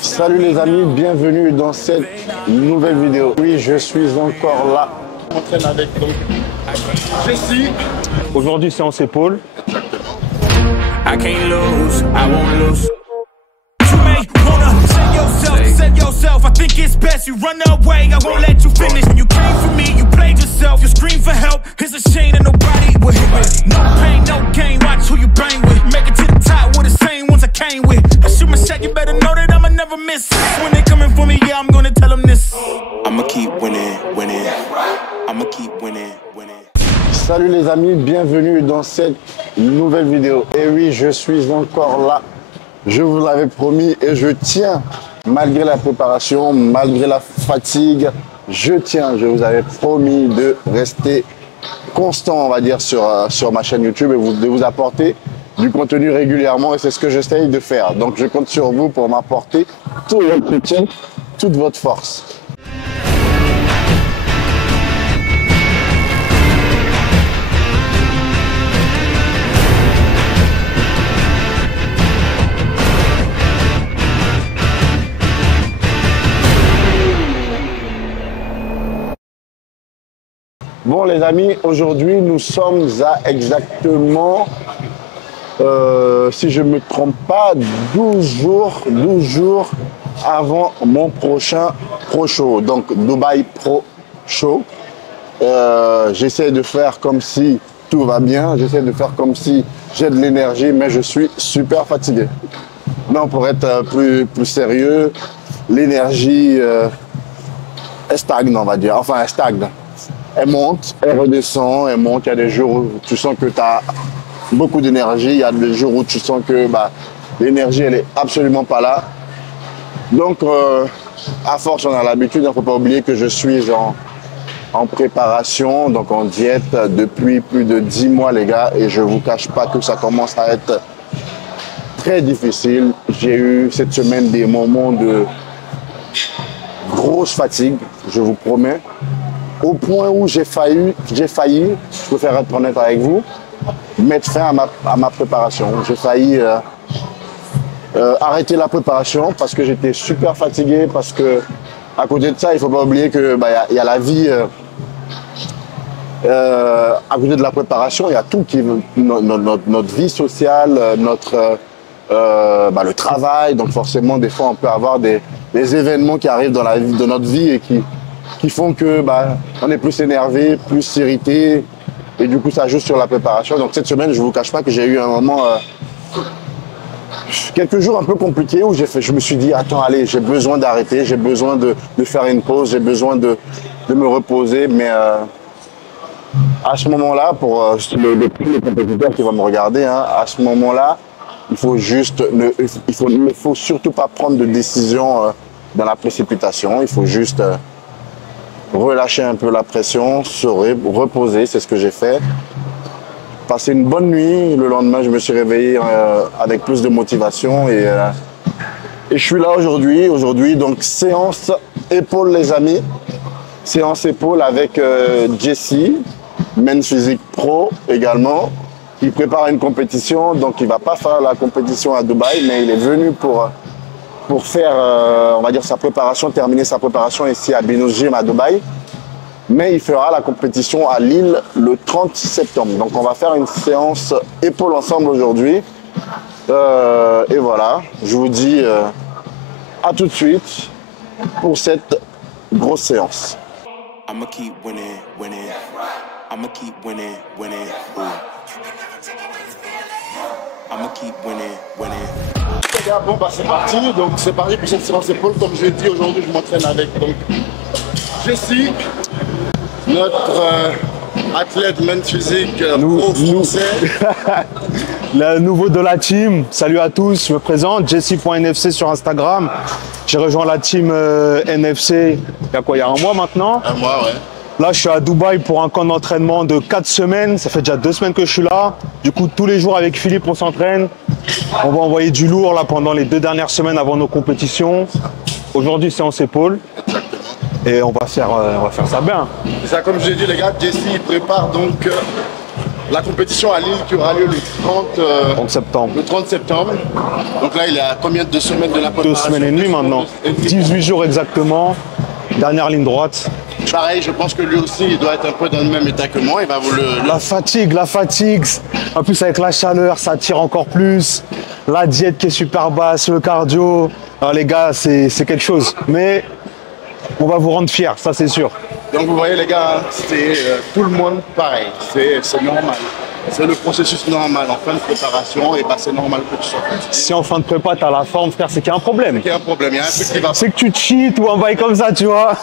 Salut les amis, bienvenue dans cette nouvelle vidéo. Oui, je suis encore là. On traîne avec Jessie. Aujourd'hui, séance épaule. I can't lose, I won't lose. You may wanna save yourself. I think it's best you run away. I won't let you finish. When you came for me, you played yourself. You scream for help. It's a shame that nobody will hit me. No pain, no gain. Watch who you bang with. Make it to the top with the same ones I came with. I shoot my shot. You better know that I'ma never miss. When they coming for me, yeah, I'm gonna tell them this. I'ma keep winning, winning. I'ma keep winning, winning. Salut les amis, bienvenue dans cette nouvelle vidéo. Et oui, je suis encore là. Je vous l'avais promis et je tiens, malgré la préparation, malgré la fatigue, je tiens, je vous avais promis de rester constant, on va dire, sur ma chaîne YouTube et de vous apporter du contenu régulièrement et c'est ce que j'essaye de faire. Donc je compte sur vous pour m'apporter tout votre soutien, toute votre force. Bon les amis, aujourd'hui nous sommes à exactement, si je ne me trompe pas, 12 jours avant mon prochain Pro Show, donc Dubaï Pro Show. J'essaie de faire comme si tout va bien, j'essaie de faire comme si j'ai de l'énergie, mais je suis super fatigué. Non, pour être plus sérieux, l'énergie est stagne, on va dire, enfin elle stagne. Elle monte, elle redescend, elle monte. Il y a des jours où tu sens que tu as beaucoup d'énergie. Il y a des jours où tu sens que l'énergie, elle est absolument pas là. Donc, à force, on a l'habitude. Il ne faut pas oublier que je suis en préparation, donc en diète depuis plus de 10 mois, les gars. Et je ne vous cache pas que ça commence à être très difficile. J'ai eu cette semaine des moments de grosse fatigue, je vous promets. Au point où j'ai failli, je préfère être honnête avec vous, mettre fin à ma préparation. J'ai failli arrêter la préparation parce que j'étais super fatigué, parce que à côté de ça, il ne faut pas oublier que y a la vie, à côté de la préparation, il y a tout qui notre vie sociale, le travail. Donc forcément, des fois, on peut avoir des événements qui arrivent dans notre vie et qui font que on est plus énervé, plus irrité et du coup ça joue sur la préparation. Donc cette semaine, je vous cache pas que j'ai eu un moment, quelques jours un peu compliqués où je me suis dit attends, allez, j'ai besoin d'arrêter, j'ai besoin de faire une pause, j'ai besoin de me reposer. Mais à ce moment-là, pour le compétiteur qui va me regarder, à ce moment-là, il ne faut surtout pas prendre de décision dans la précipitation. Il faut juste relâcher un peu la pression, se reposer, c'est ce que j'ai fait. Passer une bonne nuit, le lendemain je me suis réveillé avec plus de motivation et je suis là aujourd'hui. Aujourd'hui donc séance épaule les amis, séance épaule avec Jessie, Men's Physique Pro également. Il prépare une compétition, donc il ne va pas faire la compétition à Dubaï, mais il est venu pour faire, on va dire, sa préparation, terminer sa préparation ici à Binous Gym à Dubaï. Mais il fera la compétition à Lille le 30 septembre. Donc on va faire une séance épaule ensemble aujourd'hui. Et voilà, je vous dis à tout de suite pour cette grosse séance. I'ma keep winning, winning. I'ma keep winning, winning. I'ma keep winning, winning. Bon c'est parti, donc c'est parti pour cette séance épaule. Comme je l'ai dit, aujourd'hui je m'entraîne avec Jessie, notre athlète Men's Physique pro français. Le nouveau de la team. Salut à tous, je me présente, Jessie.nfc sur Instagram. J'ai rejoint la team NFC il y a un mois maintenant. Un mois, ouais. Là, je suis à Dubaï pour un camp d'entraînement de 4 semaines. Ça fait déjà 2 semaines que je suis là. Du coup, tous les jours avec Philippe, on s'entraîne. On va envoyer du lourd là pendant les 2 dernières semaines avant nos compétitions. Aujourd'hui, séance épaule. Et on va faire ça bien. C'est ça, comme je l'ai dit, les gars, Jessie prépare donc la compétition à Lille qui aura lieu le 30 septembre. Le 30 septembre. Donc là, il est à combien de semaines de la préparation? 2 semaines et demie maintenant. 18 jours exactement. Dernière ligne droite. Pareil, je pense que lui aussi, il doit être un peu dans le même état que moi. Il va vous le... La fatigue. En plus, avec la chaleur, ça tire encore plus. La diète qui est super basse, le cardio. Alors les gars, c'est quelque chose. Mais on va vous rendre fiers, ça c'est sûr. Donc vous voyez les gars, c'est tout le monde pareil. C'est normal. C'est le processus normal en fin de préparation et bah c'est normal que tu sois fatigué. Si en fin de prépa t'as la forme, frère, c'est qu'il y a un problème. Il y a un problème, il y a un truc qui va. C'est que tu cheats ou un bail comme ça, tu vois.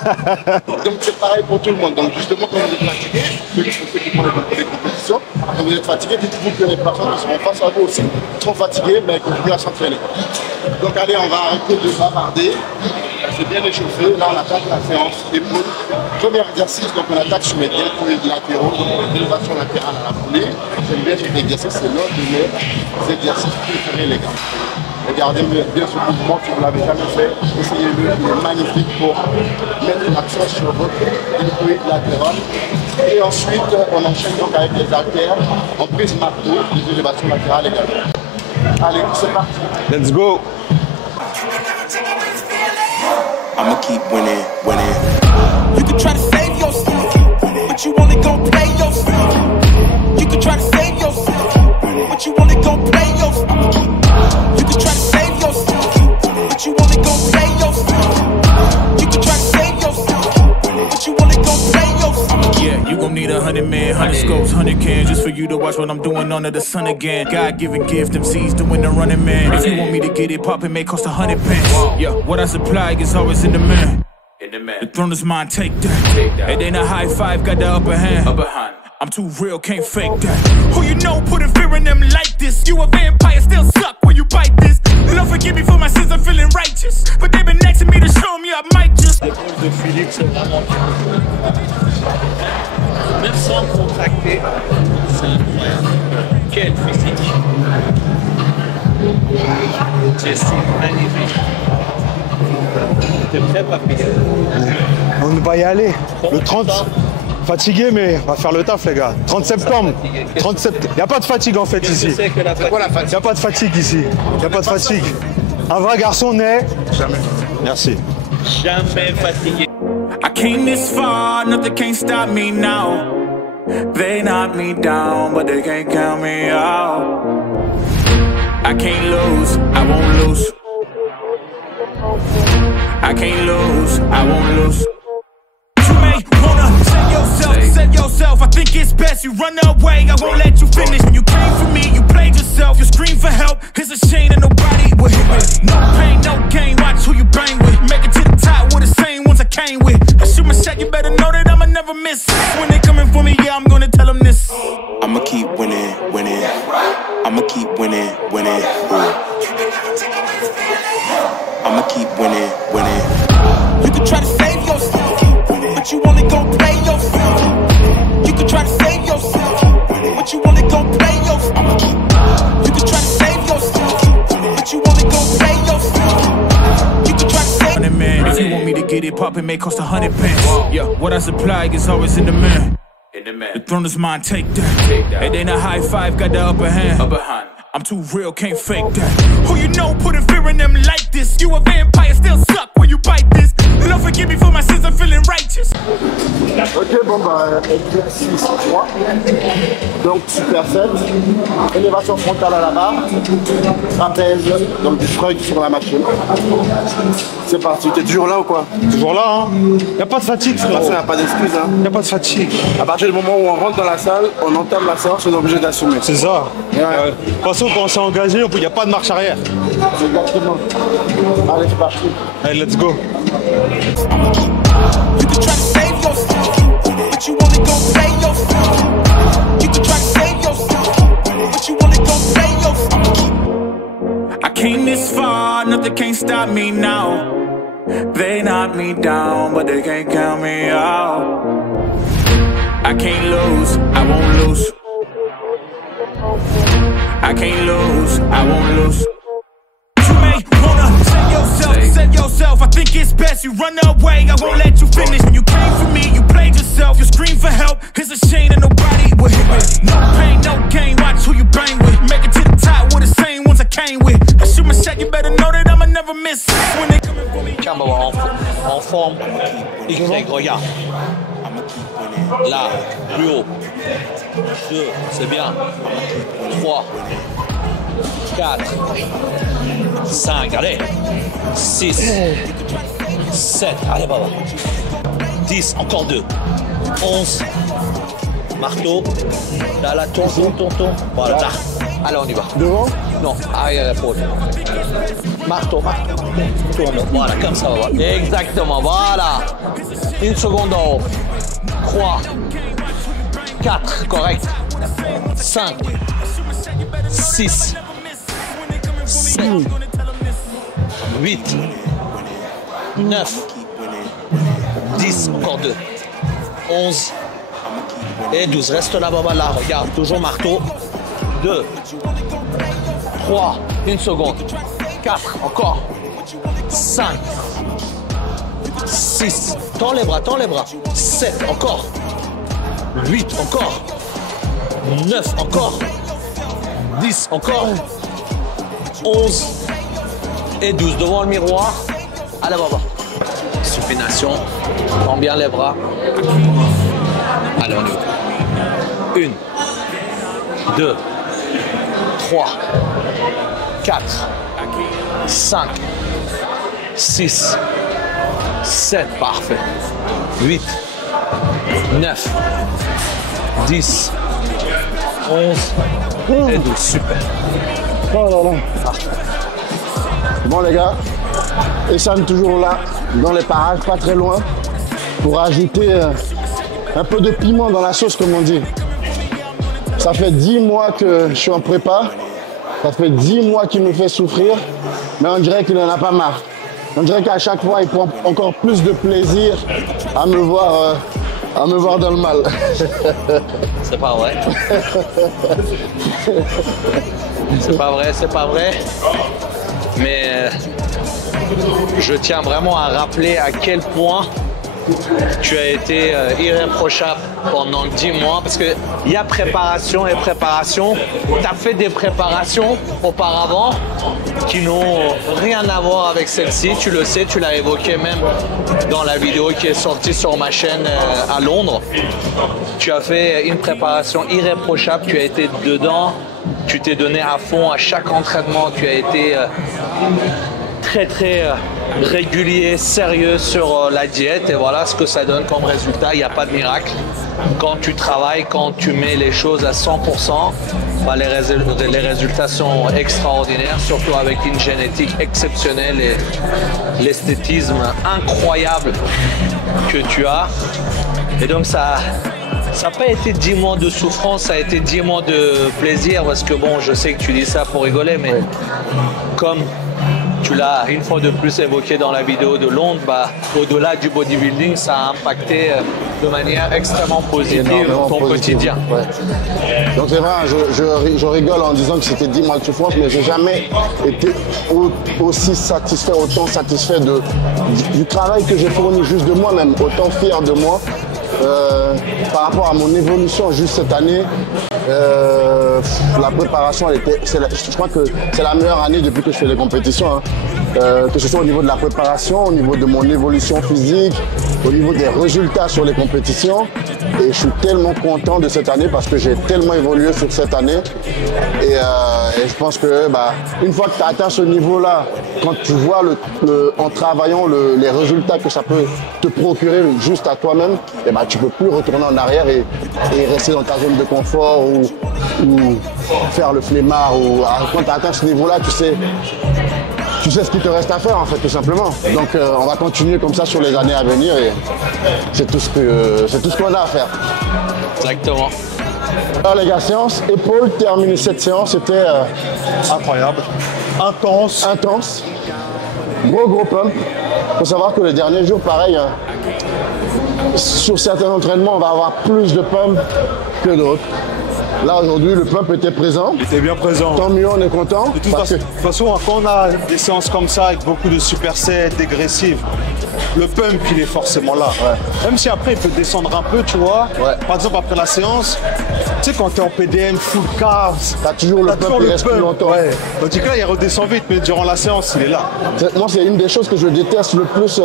Donc c'est pareil pour tout le monde. Donc justement quand vous êtes fatigué, ceux qui font les compétitions, quand vous êtes fatigué, dites-vous que les personnes qui seront face à vous aussi seront fatiguées, mais continuent à s'entraîner. Donc allez, on va arrêter de bavarder. C'est bien échauffé. Là on attaque la séance épaules. Premier exercice, donc on attaque sur les deltoïdes latéraux, donc l'élévation latérale à la foulée. J'aime bien cet exercice, c'est l'un de mes exercices préférés les gars. Regardez bien ce mouvement, si vous ne l'avez jamais fait, essayez-le, il est magnifique pour mettre l'accent sur votre deltoïde latéral. Et ensuite, on enchaîne donc avec les haltères en prise marteau, les élévations latérales également. Allez, c'est parti. Let's go. I'ma keep winning, winning. You can try to save yourself, but you only gon' play yourself. You can try to save yourself, but you only gon' play yourself. You can try to save yourself, but you only gon' play yourself. You can try to save yourself, but you only gon' play yourself. Yeah, you gon' need 100 men, 100 scopes, 100 cans just for you to watch what I'm doing under the sun again. God-given gift, MCs doing the running man. If you want me to get it poppin', may cost 100 pence. Yeah, what I supply is always in demand. The throne is mine, take that. It ain't a high five, got the upper hand. I'm too real, can't fake that. Who you know putting fear in them like this? You a vampire, still suck when you bite this. Lord forgive me for my sins, I'm feeling righteous. But they've been next to me to show me I might just. L'épaule de Philippe, c'est vraiment même sans contracter, c'est incroyable. Quel physique. C'est magnifique. T'es prêt, papy? On va y aller. Le 30. Fatigué, mais on va faire le taf, les gars. 30 septembre. 30 septembre. Il n'y a pas de fatigue en fait ici. C'est quoi la fatigue? Il n'y a pas de fatigue ici. Il n'y a pas de fatigue. Un vrai garçon n'est jamais. Merci. Jamais fatigué. I came this far, nothing can't stop me now. They knock me down, but they can't count me out. I can't lose, I won't lose. I can't lose, I won't lose. You may wanna save yourself, I think it's best you run away, I won't let you finish. When you came for me, you played yourself, you scream for help, it's a shame that nobody will hit me. No pain, no gain, watch who you bang with. Make it to the top with the same ones I came with. I shoot my shot, you better know that I'ma never miss. When they coming for me, yeah, I'm gonna tell them this. I'ma keep winning, winning. I'ma keep winning, winning. I'ma keep winning, winning. You can try to save yourself, but you only gon' play yourself. You can try to save yourself, but you only gon' play yourself. You can try to save yourself, but you only gon' play yourself. You can try to save. Man, if you want me to get it poppin', may cost 100 pence. Yeah, what I supply is always in demand. The throne is mine, take that. It ain't a high five, got the upper hand. I'm too real, can't fake that. Who you know putting fear in them like this? You a vampire, still suck when you bite this. Lord forgive me for my sins, I'm feeling righteous. Ok, bon bah, exercice 3. Donc superset, élévation frontale à la barre, trapèze, donc du shrug sur la machine. C'est parti, t'es toujours là ou quoi? Toujours là, hein. Il n'y a pas de fatigue, frère. Il n'y a pas d'excuse, hein. Il n'y a pas de fatigue. À partir du moment où on rentre dans la salle, on entame la séance, on est obligé d'assumer. C'est ça. Ouais. De toute façon, quand on s'est engagé, il n'y a pas de marche arrière. C'est exactement. Allez, c'est parti. Allez, let's go. You can try to save yourself, but you only gon' play yourself. You can try to save yourself, but you only gon' play yourself. I came this far, nothing can't stop me now. They knock me down, but they can't count me out. I can't lose, I won't lose. I can't lose, I won't lose. You may wanna save yourself, I think it's best you run away, I won't let you finish. When you came for me, you played yourself, you scream for help, it's a shame that nobody will hit me. No pain, never miss when they coming for me. Tiens, Baba, en forme. Y, regarde. Là, plus haut. 2, c'est bien. 3, 4, 5, allez. 6, 7, allez, Baba. 10, encore 2. 11, marteau. Là, tourne. Voilà, là. Allez, on y va. Devant? Non, arrière-épaule. Marteau. Tourne. Voilà, comme ça, va. Exactement, voilà. Une seconde en haut. 3, 4, correct. 5, 6, 7, 8, 9, 10, encore 2, 11 et 12. Reste là, Baba, là, regarde, toujours marteau. 2, 3, une seconde. 4, encore. 5, 6, tends les bras. 7, encore. 8, encore. 9, encore. 10, encore. 11 et 12. Devant le miroir. Allez, Baba. Supination. Tends bien les bras. Allez, on y va. 1, 2, 3, 4, 5, 6, 7, parfait. 8, 9, 10, 11 et 12, super. Oh là là. Bon les gars, Essam toujours là, dans les parages, pas très loin, pour ajouter un peu de piment dans la sauce, comme on dit. Ça fait 10 mois que je suis en prépa, ça fait 10 mois qu'il me fait souffrir, mais on dirait qu'il n'en a pas marre. On dirait qu'à chaque fois, il prend encore plus de plaisir à me voir dans le mal. C'est pas vrai. C'est pas vrai. Mais je tiens vraiment à rappeler à quel point tu as été irréprochable pendant 10 mois parce qu'il y a préparation et préparation. Tu as fait des préparations auparavant qui n'ont rien à voir avec celle-ci. Tu le sais, tu l'as évoqué même dans la vidéo qui est sortie sur ma chaîne à Londres. Tu as fait une préparation irréprochable, tu as été dedans, tu t'es donné à fond à chaque entraînement, tu as été très régulier, sérieux sur la diète et voilà ce que ça donne comme résultat. Il n'y a pas de miracle. Quand tu travailles, quand tu mets les choses à 100%, bah, les résultats sont extraordinaires, surtout avec une génétique exceptionnelle et l'esthétisme incroyable que tu as. Et donc ça n'a pas été 10 mois de souffrance, ça a été 10 mois de plaisir parce que bon, je sais que tu dis ça pour rigoler, mais comme tu l'as une fois de plus évoqué dans la vidéo de Londres, bah, au-delà du bodybuilding, ça a impacté de manière extrêmement positive ton quotidien. Ouais. Donc c'est vrai, je rigole en disant que c'était 10 mois de souffrance, mais j'ai jamais été aussi satisfait, autant satisfait du travail que j'ai fourni, juste de moi-même, autant fier de moi. Par rapport à mon évolution juste cette année, la préparation, je crois que c'est la meilleure année depuis que je fais les compétitions. Hein. Que ce soit au niveau de la préparation, au niveau de mon évolution physique, au niveau des résultats sur les compétitions. Et je suis tellement content de cette année parce que j'ai tellement évolué sur cette année. Et je pense que une fois que tu as atteint ce niveau-là, quand tu vois en travaillant les résultats que ça peut te procurer juste à toi-même, tu ne peux plus retourner en arrière et rester dans ta zone de confort ou faire le flemmard. Quand tu as atteint ce niveau-là, tu sais ce qu'il te reste à faire en fait, tout simplement. Donc on va continuer comme ça sur les années à venir et c'est tout ce qu'on a à faire. Exactement. Alors les gars, séance épaules, terminé cette séance, c'était Incroyable. Intense. intense. Gros pump. Il faut savoir que le dernier jour, pareil, sur certains entraînements, on va avoir plus de pump que d'autres. Là, aujourd'hui, le pump était présent. Il était bien présent. Tant mieux, on est content. De toute façon, quand on a des séances comme ça, avec beaucoup de supersets, dégressives, le pump, il est forcément là. Ouais. Même si après, il peut descendre un peu, tu vois. Ouais. Par exemple, après la séance, Tu sais, quand t'es en PDM, full carbs, T'as toujours le pump qui reste plus longtemps. Ouais. Donc, du coup, là, il redescend vite, mais durant la séance, il est là. Moi, c'est une des choses que je déteste le plus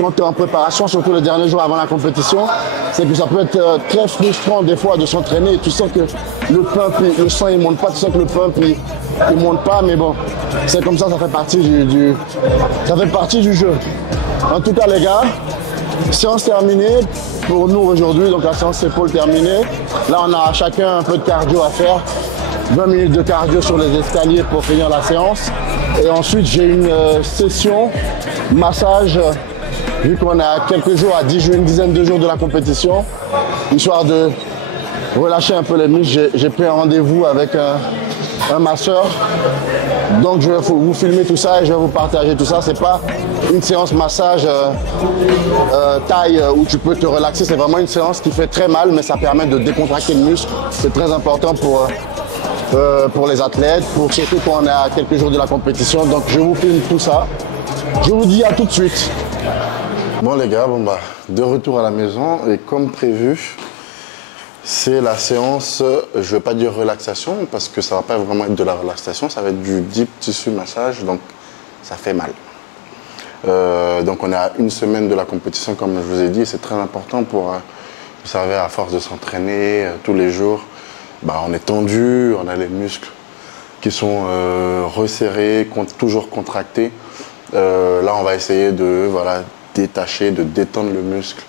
quand tu es en préparation, surtout les derniers jours avant la compétition, c'est que ça peut être très frustrant des fois de s'entraîner. Tu sens que le pump, le sang, il monte pas. Tu sens que le pump, il monte pas. Mais bon, c'est comme ça, ça fait partie ça fait partie du jeu. En tout cas, les gars, séance terminée pour nous aujourd'hui. Donc la séance épaule terminée. Là, on a chacun un peu de cardio à faire. 20 minutes de cardio sur les escaliers pour finir la séance. Et ensuite, j'ai une session massage, vu qu'on a quelques jours, une dizaine de jours de la compétition, histoire de relâcher un peu les muscles. J'ai pris un rendez-vous avec un masseur. Donc, je vais vous filmer tout ça et je vais vous partager tout ça. C'est pas une séance massage taille où tu peux te relaxer. C'est vraiment une séance qui fait très mal, mais ça permet de décontracter le muscle. C'est très important pour les athlètes, surtout quand on est à quelques jours de la compétition. Donc je vous filme tout ça. Je vous dis à tout de suite. Bon les gars, de retour à la maison et comme prévu, c'est la séance, je ne vais pas dire relaxation parce que ça ne va pas vraiment être de la relaxation, ça va être du deep tissue massage, donc ça fait mal. Donc on est à une semaine de la compétition comme je vous ai dit, c'est très important pour, vous savez, à force de s'entraîner tous les jours. On est tendu, on a les muscles qui sont resserrés, toujours contractés. Là, on va essayer de détacher, de détendre le muscle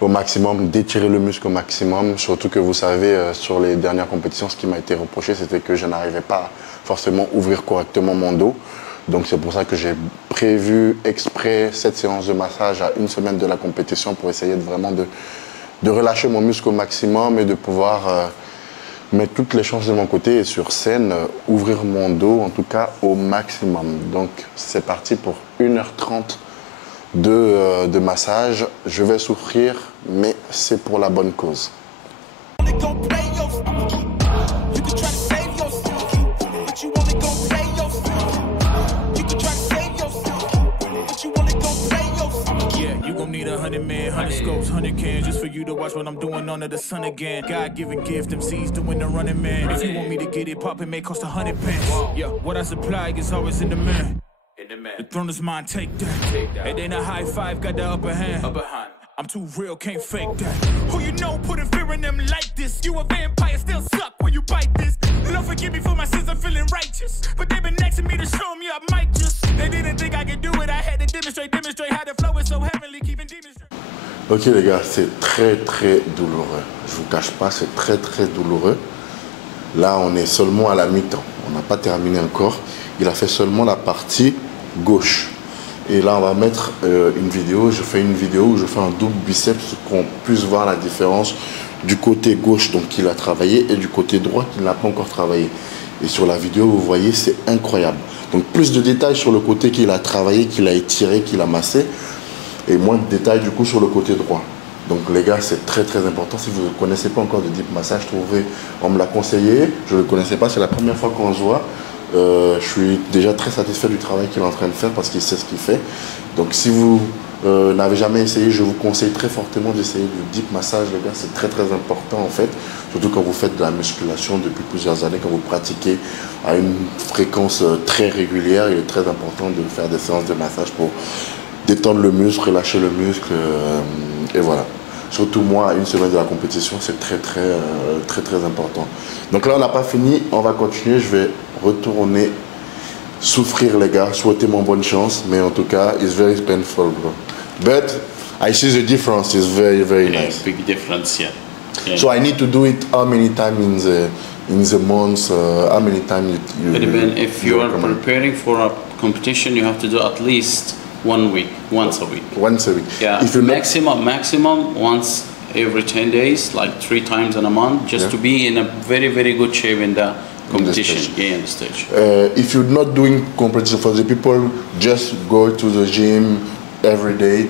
au maximum, d'étirer le muscle au maximum. Surtout que vous savez, sur les dernières compétitions, ce qui m'a été reproché, c'était que je n'arrivais pas forcément à ouvrir correctement mon dos. Donc c'est pour ça que j'ai prévu exprès cette séance de massage à une semaine de la compétition pour essayer vraiment de relâcher mon muscle au maximum et de pouvoir mettre toutes les chances de mon côté et sur scène, ouvrir mon dos en tout cas au maximum. Donc c'est parti pour 1h30 de massage. Je vais souffrir, mais c'est pour la bonne cause. Need 100 men, 100 scopes, 100 cans just for you to watch what I'm doing under the sun again. God-given gift, MCs doing the running man. If you want me to get it poppin', may cost 100 pence. Yeah, what I supply is always in demand. The throne is mine, take that. It ain't a high five, got the upper hand. I'm too real, can't fake that. Who you know put a fear in them like this? You a vampire, still suck when you bite this. Lord forgive me for my sins, I'm feeling righteous. But they been next to me to show me I might just. They didn't think I could do it, I had to demonstrate how the flow is so heavenly, keeping demons. Ok les gars, c'est très douloureux. Je vous cache pas, c'est très douloureux. Là, on est seulement à la mi-temps. On n'a pas terminé encore. Il a fait seulement la partie gauche. Et là, on va mettre une vidéo. Je fais une vidéo où je fais un double biceps pour qu'on puisse voir la différence du côté gauche, donc qu'il a travaillé, et du côté droit qu'il n'a pas encore travaillé. Et sur la vidéo, vous voyez, c'est incroyable. Donc plus de détails sur le côté qu'il a travaillé, qu'il a étiré, qu'il a massé, et moins de détails du coup sur le côté droit. Donc les gars, c'est très important. Si vous ne connaissez pas encore de deep massage, on me l'a conseillé. Je ne le connaissais pas, c'est la première fois qu'on se voit. Je suis déjà très satisfait du travail qu'il est en train de faire parce qu'il sait ce qu'il fait. Donc si vous n'avez jamais essayé, je vous conseille très fortement d'essayer du deep massage, les gars. C'est très important en fait, surtout quand vous faites de la musculation depuis plusieurs années, quand vous pratiquez à une fréquence très régulière. Il est très important de faire des séances de massage pour détendre le muscle, relâcher le muscle, et voilà. Surtout moi, à une semaine de la compétition, c'est très important. Donc là, on n'a pas fini, on va continuer. Je vais retourner souffrir, les gars. Souhaitez-moi bonne chance, mais en tout cas, it's very painful, bro. But I see the difference. It's very nice. Big difference, yeah. So I need to do it how many times in the month? How many times you? It depends. If you are preparing for a competition, you have to do at least 1 week, once a week. Once a week. Yeah. If you maximum once every 10 days, like 3 times in a month, just to be in a very good shape in the competition. In the stage. If you're not doing competition, for the people just go to the gym every day,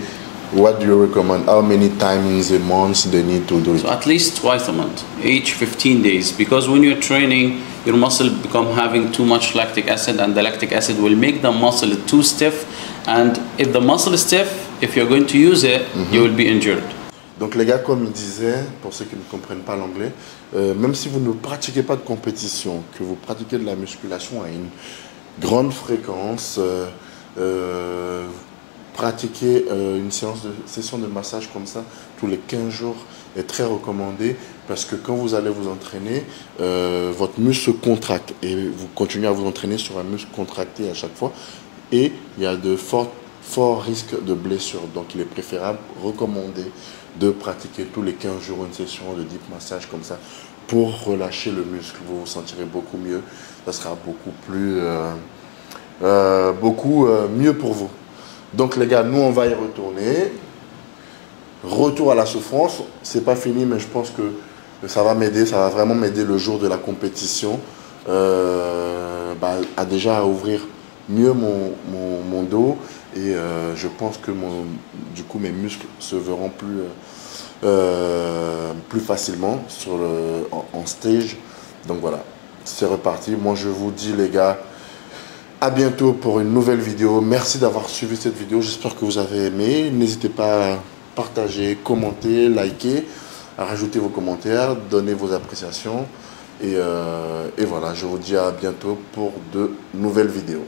what do you recommend? How many times a month they need to do it? So at least twice a month, each 15 days, because when you're training, your muscle become having too much lactic acid, and the lactic acid will make the muscle too stiff. And if the muscle is stiff, if you're going to use it, you will be injured. Donc les gars, comme il disait, pour ceux qui ne comprennent pas l'anglais, même si vous ne pratiquez pas de compétition, que vous pratiquez de la musculation à une grande fréquence, pratiquer une session de massage comme ça tous les 15 jours est très recommandé parce que quand vous allez vous entraîner, votre muscle se contracte et vous continuez à vous entraîner sur un muscle contracté à chaque fois et il y a de forts risques de blessures. Donc il est préférable, recommandé de pratiquer tous les 15 jours une session de deep massage comme ça pour relâcher le muscle. Vous vous sentirez beaucoup mieux, ça sera beaucoup plus mieux pour vous. Donc les gars, nous on va y retourner. Retour à la souffrance, c'est pas fini, mais je pense que ça va m'aider, ça va vraiment m'aider le jour de la compétition à déjà ouvrir mieux mon dos et je pense que du coup mes muscles se verront plus facilement en stage. Donc voilà, c'est reparti. Moi je vous dis les gars, à bientôt pour une nouvelle vidéo. Merci d'avoir suivi cette vidéo, j'espère que vous avez aimé. N'hésitez pas à partager, commenter, liker, à rajouter vos commentaires, donner vos appréciations. Et voilà, je vous dis à bientôt pour de nouvelles vidéos.